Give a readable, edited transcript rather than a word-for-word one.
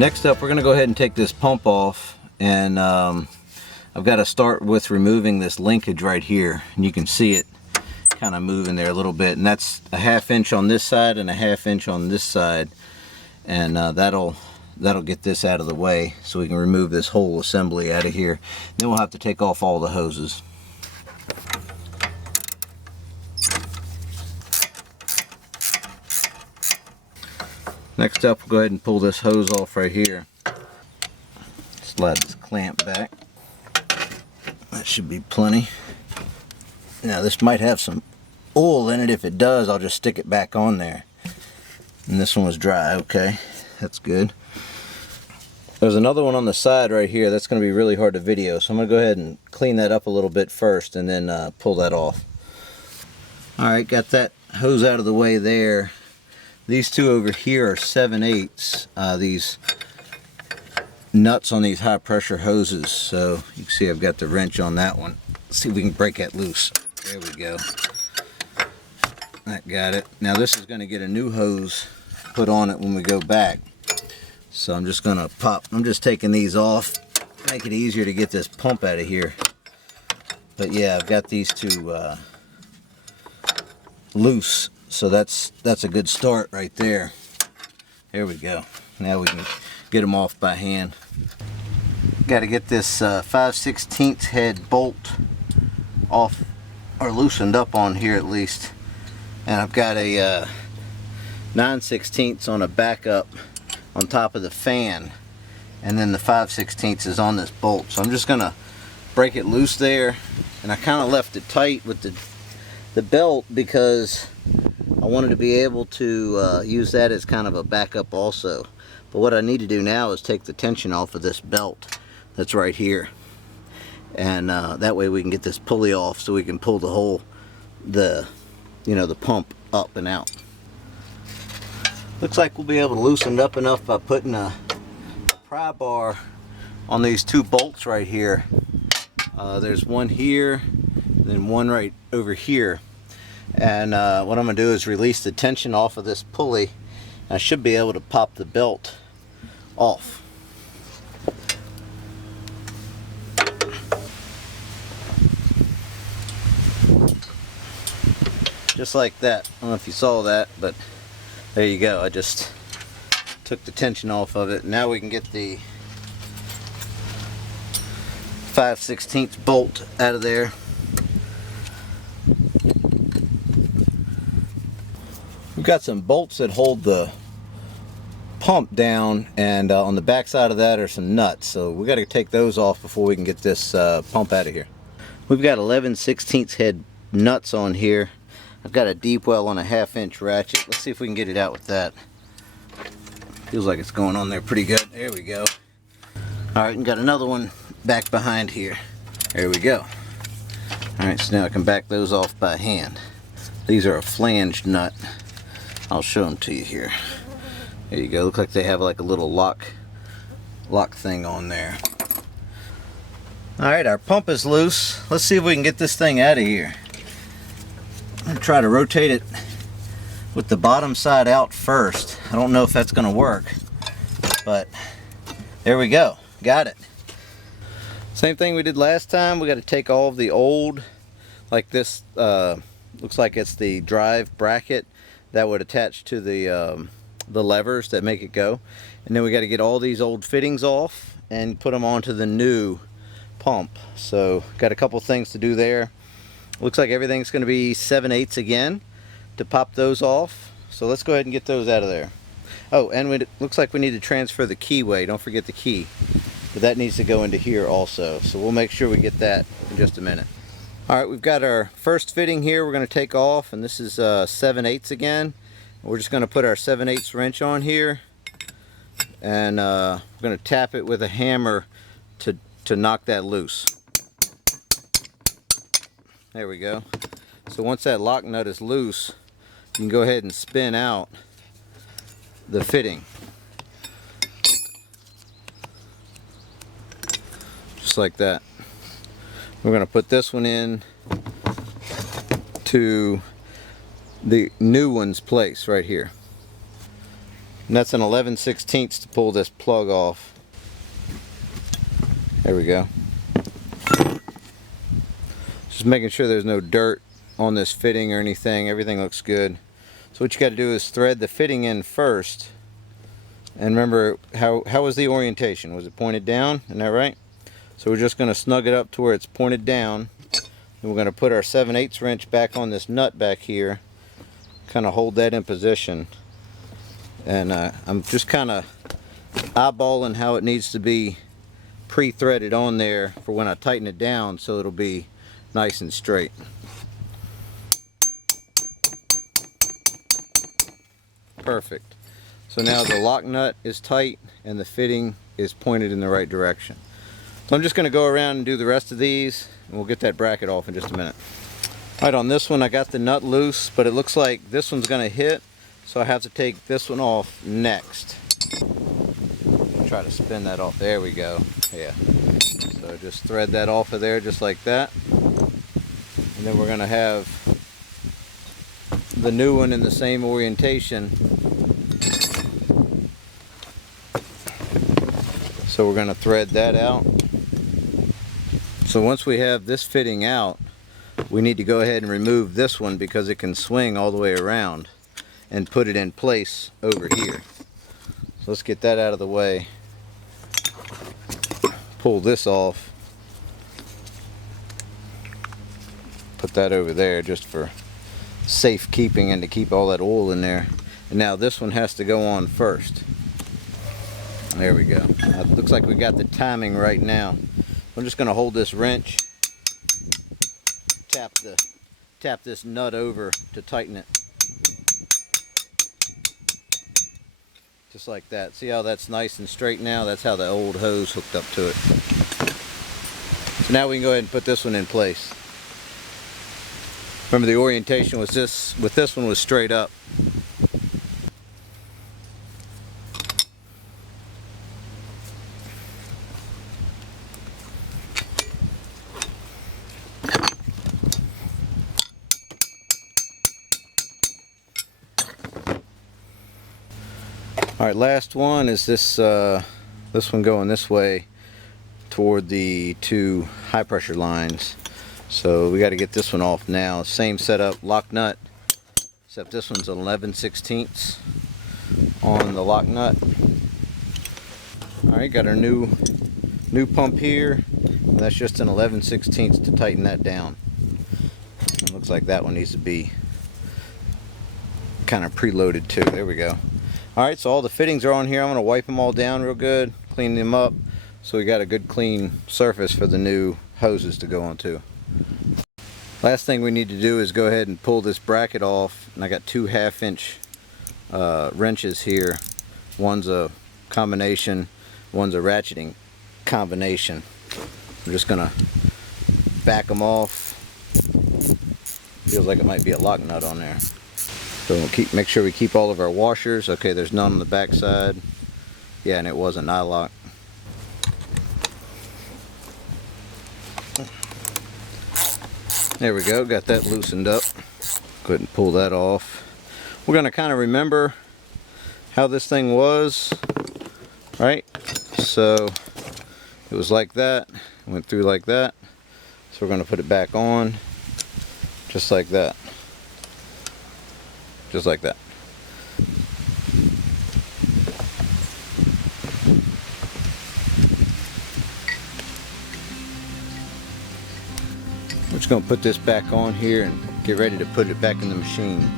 Next up, we're going to go ahead and take this pump off, and I've got to start with removing this linkage right here, and you can see it kind of moving there a little bit, and that's a 1/2 inch on this side and a 1/2 inch on this side, and that'll get this out of the way so we can remove this whole assembly out of here. Then we'll have to take off all the hoses. Next up, we'll go ahead and pull this hose off right here. Slide this clamp back. That should be plenty. Now this might have some oil in it. If it does, I'll just stick it back on there. And this one was dry. Okay, that's good. There's another one on the side right here that's going to be really hard to video, so I'm going to go ahead and clean that up a little bit first and then pull that off. Alright, got that hose out of the way there. These two over here are 7/8. These nuts on these high pressure hoses, so you can see I've got the wrench on that one. Let's see if we can break that loose. There we go. That got it. Now this is going to get a new hose put on it when we go back. So I'm just going to I'm just taking these off, make it easier to get this pump out of here. But yeah, I've got these two loose, so that's a good start right there. There we go. Now we can get them off by hand. Got to get this 5/16 head bolt off, or loosened up on here at least. And I've got a 9/16 on a backup on top of the fan, and then the 5/16 is on this bolt. So I'm just gonna break it loose there, and I kind of left it tight with the belt because I wanted to be able to use that as kind of a backup also. But what I need to do now is take the tension off of this belt that's right here, and that way we can get this pulley off so we can pull the pump up and out. Looks like we'll be able to loosen it up enough by putting a pry bar on these two bolts right here. There's one here, then one right over here. And what I'm going to do is release the tension off of this pulley. I should be able to pop the belt off. Just like that. I don't know if you saw that, but there you go. I just took the tension off of it. Now we can get the 5/16 bolt out of there. We've got some bolts that hold the pump down, and on the back side of that are some nuts. So we got to take those off before we can get this pump out of here. We've got 11/16 head nuts on here. I've got a deep well on a 1/2 inch ratchet. Let's see if we can get it out with that. Feels like it's going on there pretty good. There we go. Alright, and got another one back behind here. There we go. Alright, so now I can back those off by hand. These are a flanged nut. I'll show them to you here. There you go. Looks like they have like a little lock thing on there. Alright, our pump is loose. Let's see if we can get this thing out of here. I'm going to try to rotate it with the bottom side out first. I don't know if that's going to work, but there we go. Got it. Same thing we did last time. We got to take all of the old, like this, looks like it's the drive bracket that would attach to the levers that make it go. And then we got to get all these old fittings off and put them onto the new pump. So got a couple things to do there. Looks like everything's going to be 7/8 again to pop those off. So let's go ahead and get those out of there. Oh, and it looks like we need to transfer the keyway. Don't forget the key. But that needs to go into here also. So we'll make sure we get that in just a minute. Alright, we've got our first fitting here we're going to take off, and this is 7/8 again. We're just going to put our 7/8 wrench on here, and we're going to tap it with a hammer to knock that loose. There we go. So once that lock nut is loose, you can go ahead and spin out the fitting. Just like that. We're going to put this one in to the new one's place right here. And that's an 11/16 to pull this plug off. There we go. Just making sure there's no dirt on this fitting or anything. Everything looks good. So what you got to do is thread the fitting in first. And remember, how was the orientation? Was it pointed down? Isn't that right? So we're just going to snug it up to where it's pointed down. And we're going to put our 7/8 wrench back on this nut back here. Kind of hold that in position. And I'm just kind of eyeballing how it needs to be pre-threaded on there for when I tighten it down, so it'll be nice and straight. Perfect. So now the lock nut is tight and the fitting is pointed in the right direction. So I'm just going to go around and do the rest of these, and we'll get that bracket off in just a minute. Alright, on this one I got the nut loose, but it looks like this one's going to hit, so I have to take this one off next. Try to spin that off. There we go. Yeah. So just thread that off of there just like that. And then we're going to have the new one in the same orientation. So we're going to thread that out. So once we have this fitting out, we need to go ahead and remove this one because it can swing all the way around, and put it in place over here. So let's get that out of the way. Pull this off. Put that over there just for safekeeping and to keep all that oil in there. And now this one has to go on first. There we go. Now it looks like we got the timing right now. I'm just going to hold this wrench, tap this nut over to tighten it. Just like that. See how that's nice and straight now? That's how the old hose hooked up to it. So now we can go ahead and put this one in place. Remember, the orientation was this, with this one was straight up. Alright, last one is this this one going this way toward the two high pressure lines. So we got to get this one off now. Same setup, lock nut, except this one's 11/16 on the lock nut. Alright, got our new pump here. That's just an 11/16 to tighten that down. It looks like that one needs to be kind of preloaded too. There we go. Alright, so all the fittings are on here. I'm going to wipe them all down real good, clean them up, so we got a good clean surface for the new hoses to go onto. Last thing we need to do is go ahead and pull this bracket off, and I got two 1/2-inch wrenches here. One's a combination, one's a ratcheting combination. I'm just going to back them off. Feels like it might be a lock nut on there. So we'll make sure we keep all of our washers. Okay, there's none on the back side. Yeah, and it was a nylock. There we go, got that loosened up. Go ahead and pull that off. We're going to kind of remember how this thing was, right? So it was like that, went through like that. So we're going to put it back on, just like that. Just like that. We're just going to put this back on here and get ready to put it back in the machine.